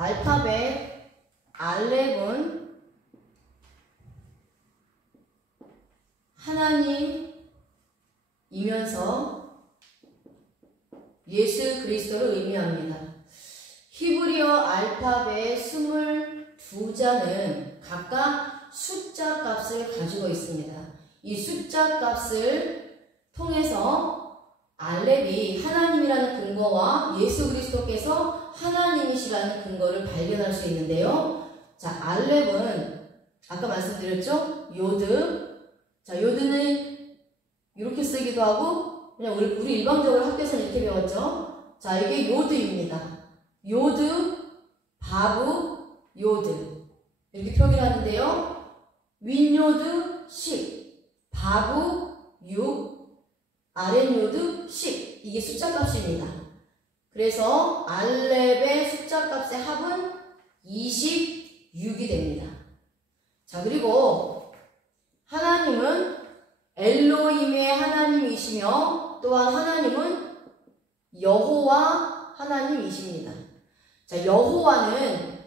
알파벳 알렙은 하나님이면서 예수 그리스도를 의미합니다. 히브리어 알파벳 22자는 각각 숫자 값을 가지고 있습니다. 이 숫자 값을 통해서 알렙이 하나님이라는 근거와 예수 그리스도께서 하나님이시라는 근거를 발견할 수 있는데요. 자, 알렙은 아까 말씀드렸죠? 요드. 자, 요드는 이렇게 쓰기도 하고 그냥 우리 일반적으로 학교에서는 이렇게 배웠죠? 자, 이게 요드입니다. 요드, 바브, 요드 이렇게 표기를 하는데요. 윗요드 10, 바브 6, 아랫요드 10 이게 숫자 값입니다. 그래서 알렙의 숫자 값의 합은 26이 됩니다. 자, 그리고 하나님은 엘로힘의 하나님이시며 또한 하나님은 여호와 하나님이십니다. 자, 여호와는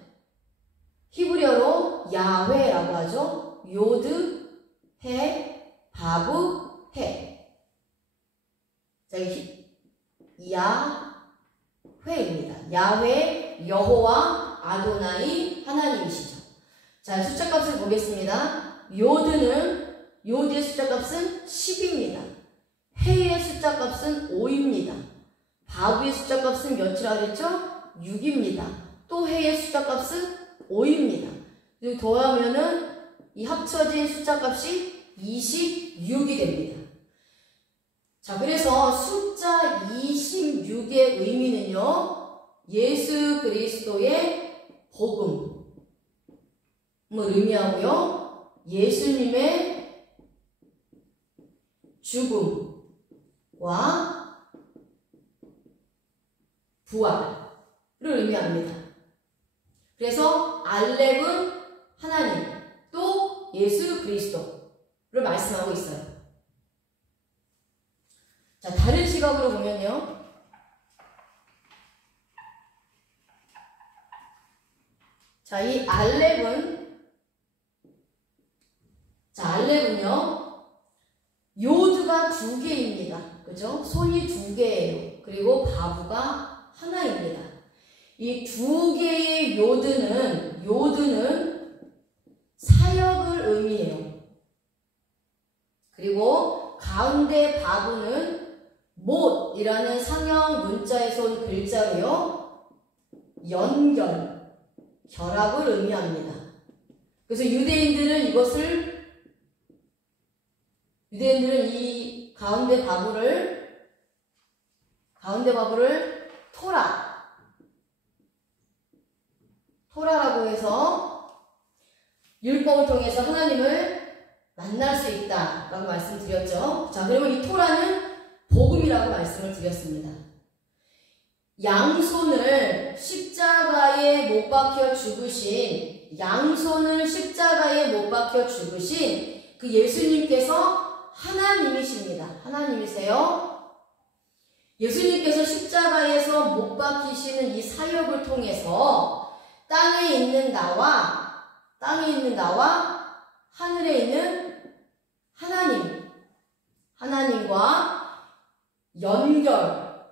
히브리어로 야훼라고 하죠. 요드, 해, 바브, 해. 자, 야훼입니다. 야훼, 여호와, 아도나이 하나님이시죠. 자, 숫자 값을 보겠습니다. 요드의 숫자 값은 10입니다. 해의 숫자 값은 5입니다. 바브의 숫자 값은 몇이라 그랬죠? 6입니다. 또 해의 숫자 값은 5입니다. 그리고 더하면은 이 합쳐진 숫자 값이 26이 됩니다. 자, 그래서 숫자 26의 의미는요, 예수 그리스도의 복음을 의미하고요, 예수님의 죽음과 부활을 의미합니다. 그래서 알렙은 하나님, 또 예수 그리스도를 말씀하고 있어요. 자, 다른 시각으로 보면요. 자, 이 알렙은요, 요드가 2개입니다. 그죠? 손이 2개예요. 그리고 바브가 하나입니다. 이 2개의 요드는 사역을 의미해요. 그리고 가운데 바브는 못이라는 상형 문자에서 온 글자로요, 연결, 결합을 의미합니다. 그래서 유대인들은 이 가운데 바브를 토라라고 해서 율법을 통해서 하나님을 만날 수 있다라고 말씀드렸죠. 자, 그러면 이 토라는 복음이라고 말씀을 드렸습니다. 양손을 십자가에 못 박혀 죽으신 그 예수님께서 하나님이십니다. 하나님이세요. 예수님께서 십자가에서 못 박히시는 이 사역을 통해서 땅에 있는 나와 하늘에 있는 하나님과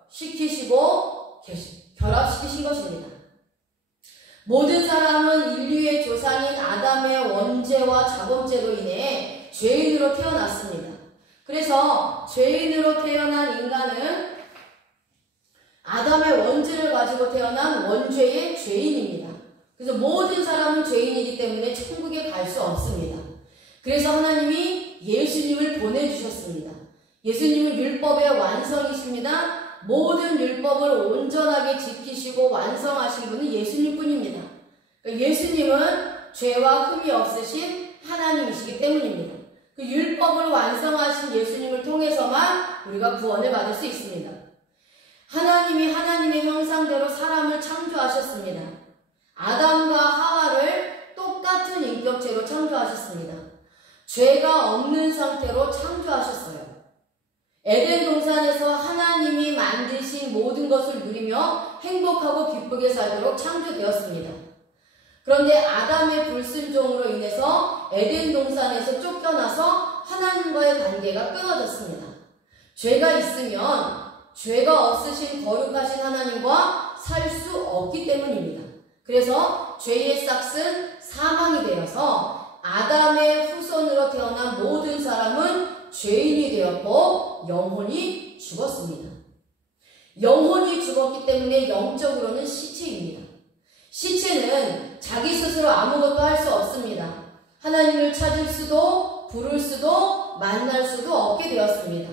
연결시키시고 결합시키신 것입니다. 모든 사람은 인류의 조상인 아담의 원죄와 자범죄로 인해 죄인으로 태어났습니다. 그래서 죄인으로 태어난 인간은 아담의 원죄를 가지고 태어난 원죄의 죄인입니다. 그래서 모든 사람은 죄인이기 때문에 천국에 갈 수 없습니다. 그래서 하나님이 예수님을 보내주셨습니다. 예수님은 율법의 완성이십니다. 모든 율법을 온전하게 지키시고 완성하신 분은 예수님뿐입니다. 그러니까 예수님은 죄와 흠이 없으신 하나님이시기 때문입니다. 그 율법을 완성하신 예수님을 통해서만 우리가 구원을 받을 수 있습니다. 하나님이 하나님의 형상대로 사람을 창조하셨습니다. 아담과 하와를 똑같은 인격체로 창조하셨습니다. 죄가 없는 상태로 창조하셨어요. 에덴 동산에서 하나님이 만드신 모든 것을 누리며 행복하고 기쁘게 살도록 창조되었습니다. 그런데 아담의 불순종으로 인해서 에덴 동산에서 쫓겨나서 하나님과의 관계가 끊어졌습니다. 죄가 있으면 죄가 없으신 거룩하신 하나님과 살 수 없기 때문입니다. 그래서 죄의 싹은 사망이 되어서 아담의 후손으로 태어난 모든 사람은 죄인이 되었고 영혼이 죽었습니다. 영혼이 죽었기 때문에 영적으로는 시체입니다. 시체는 자기 스스로 아무것도 할 수 없습니다. 하나님을 찾을 수도 부를 수도 만날 수도 없게 되었습니다.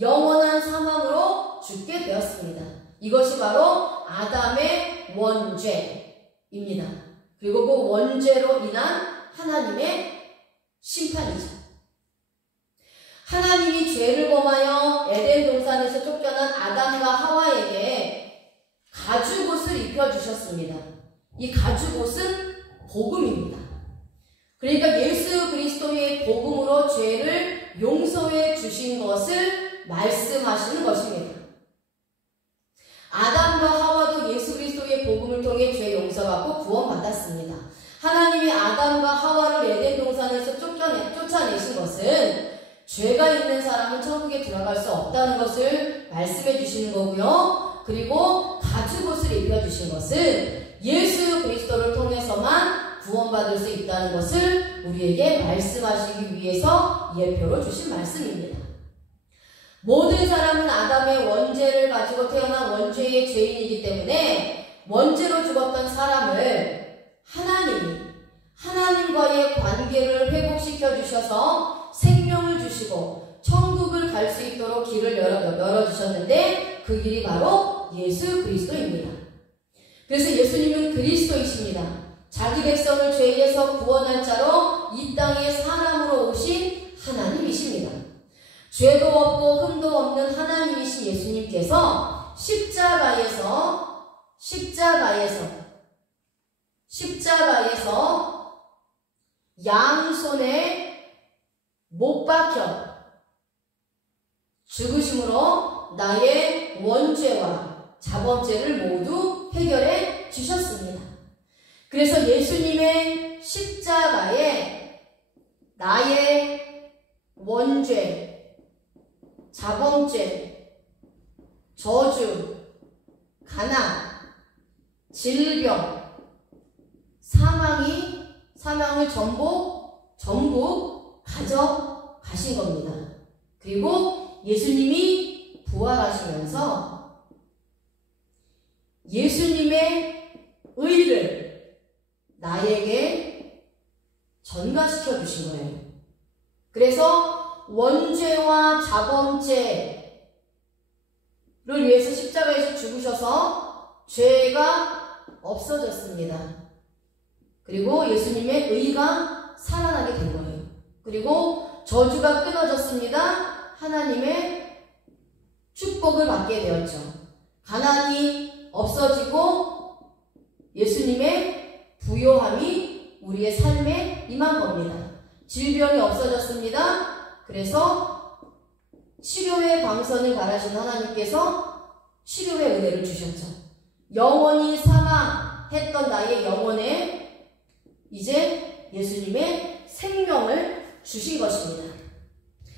영원한 사망으로 죽게 되었습니다. 이것이 바로 아담의 원죄입니다. 그리고 그 원죄로 인한 하나님의 심판이죠. 하나님이 죄를 범하여 에덴 동산에서 쫓겨난 아담과 하와에게 가죽옷을 입혀주셨습니다. 이 가죽옷은 복음입니다. 그러니까 예수 그리스도의 복음으로 죄를 용서해 주신 것을 말씀하시는 것입니다. 아담과 하와도 예수 그리스도의 복음을 통해 죄 용서받고 구원받았습니다. 하나님이 아담과 하와를 에덴 동산에서 쫓아내신 것은 죄가 있는 사람은 천국에 들어갈 수 없다는 것을 말씀해 주시는 거고요. 그리고 가죽옷을 입혀주신 것은 예수 그리스도를 통해서만 구원받을 수 있다는 것을 우리에게 말씀하시기 위해서 예표로 주신 말씀입니다. 모든 사람은 아담의 원죄를 가지고 태어난 원죄의 죄인이기 때문에 원죄로 죽었던 사람을 하나님과의 관계를 회복시켜 주셔서 생명을 주시고 천국을 갈 수 있도록 길을 열어주셨는데 그 길이 바로 예수 그리스도입니다. 그래서 예수님은 그리스도이십니다. 자기 백성을 죄에서 구원할 자로 이 땅에 사람으로 오신 하나님이십니다. 죄도 없고 흠도 없는 하나님이신 예수님께서 십자가에서 양손에 못 박혀 죽으심으로 나의 원죄와 자범죄를 모두 해결해 주셨습니다. 그래서 예수님의 십자가에 나의 원죄, 자범죄, 저주, 가난, 질병, 사망을 전부 가져가신 겁니다. 그리고 예수님이 부활하시면서 예수님의 의를 나에게 전가시켜 주신 거예요. 그래서 원죄와 자범죄를 위해서 십자가에서 죽으셔서 죄가 없어졌습니다. 그리고 예수님의 의가 살아나게 된 거예요. 그리고 저주가 끊어졌습니다. 하나님의 축복을 받게 되었죠. 가난이 없어지고 예수님의 부요함이 우리의 삶에 임한 겁니다. 질병이 없어졌습니다. 그래서 치료의 광선을 바라신 하나님께서 치료의 은혜를 주셨죠. 영원히 사망했던 나의 영혼에 이제 예수님의 생명을 주신 것입니다.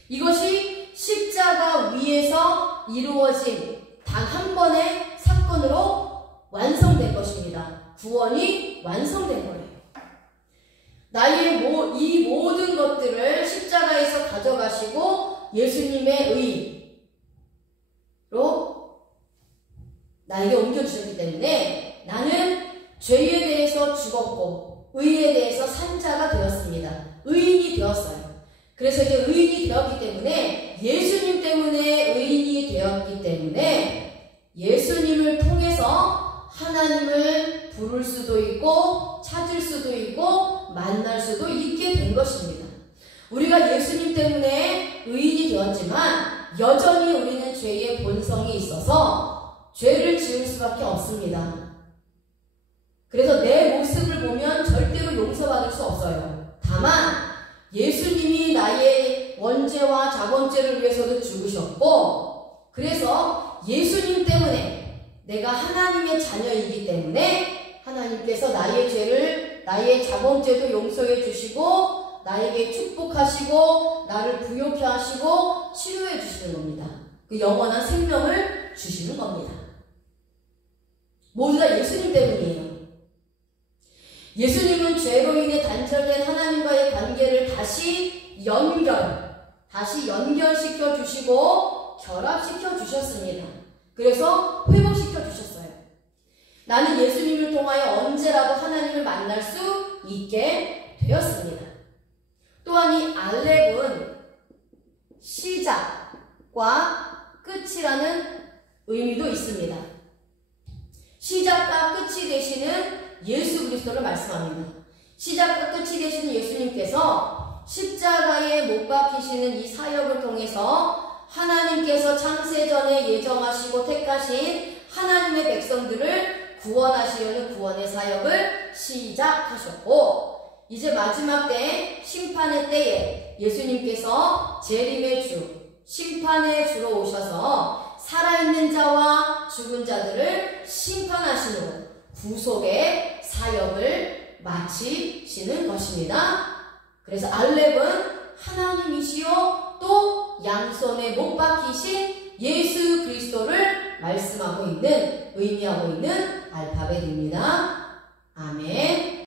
이것이 십자가 위에서 이루어진 단 한 번의 사건으로 완성된 것입니다. 구원이 완성된 거예요. 나의 이 모든 것들을 십자가에서 가져가시고 예수님의 의로 나에게 옮겨주셨기 때문에 나는 죄에 대해서 죽었고 의에 대해서 산 자가 되었습니다. 의인이 되었어요. 그래서 이제 의인이 되었기 때문에 예수님 때문에 의인이 되었기 때문에 예수님을 통해서 하나님을 부를 수도 있고 찾을 수도 있고 만날 수도 있게 된 것입니다. 우리가 예수님 때문에 의인이 되었지만 여전히 우리는 죄의 본성이 있어서 죄를 지을 수밖에 없습니다. 그래서 내 모습을 보면 절대로 용서받을 수 없어요. 다만 예수님이 나의 원죄와 자범죄를 위해서도 죽으셨고 그래서 예수님 때문에 내가 하나님의 자녀이기 때문에 하나님께서 나의 죄를, 나의 자범죄도 용서해 주시고 나에게 축복하시고 나를 부요케 하시고 치료해 주시는 겁니다. 그 영원한 생명을 주시는 겁니다. 모두 다 예수님 때문이에요. 예수님은 죄로 인해 단절된 하나님과의 관계를 다시 연결시켜 주시고 결합시켜 주셨습니다. 그래서 회복시켜 주셨어요. 나는 예수님을 통하여 언제라도 하나님을 만날 수 있게 되었습니다. 또한 이 알렙은 시작과 끝이라는 의미도 있습니다. 시작과 끝이 되시는 예수 그리스도를 말씀합니다. 시작과 끝이 되시는 예수님께서 십자가에 못 박히시는 이 사역을 통해서 하나님께서 창세전에 예정하시고 택하신 하나님의 백성들을 구원하시려는 구원의 사역을 시작하셨고, 이제 마지막 때 심판의 때에 예수님께서 재림의 주, 심판의 주로 오셔서 살아있는 자와 죽은 자들을 심판하시는 구속의 사역을 마치시는 것입니다. 그래서 알렙은 하나님이시요 또 양손에 못 박히신 예수 그리스도를 말씀하고 있는, 의미하고 있는 알파벳입니다. 아멘.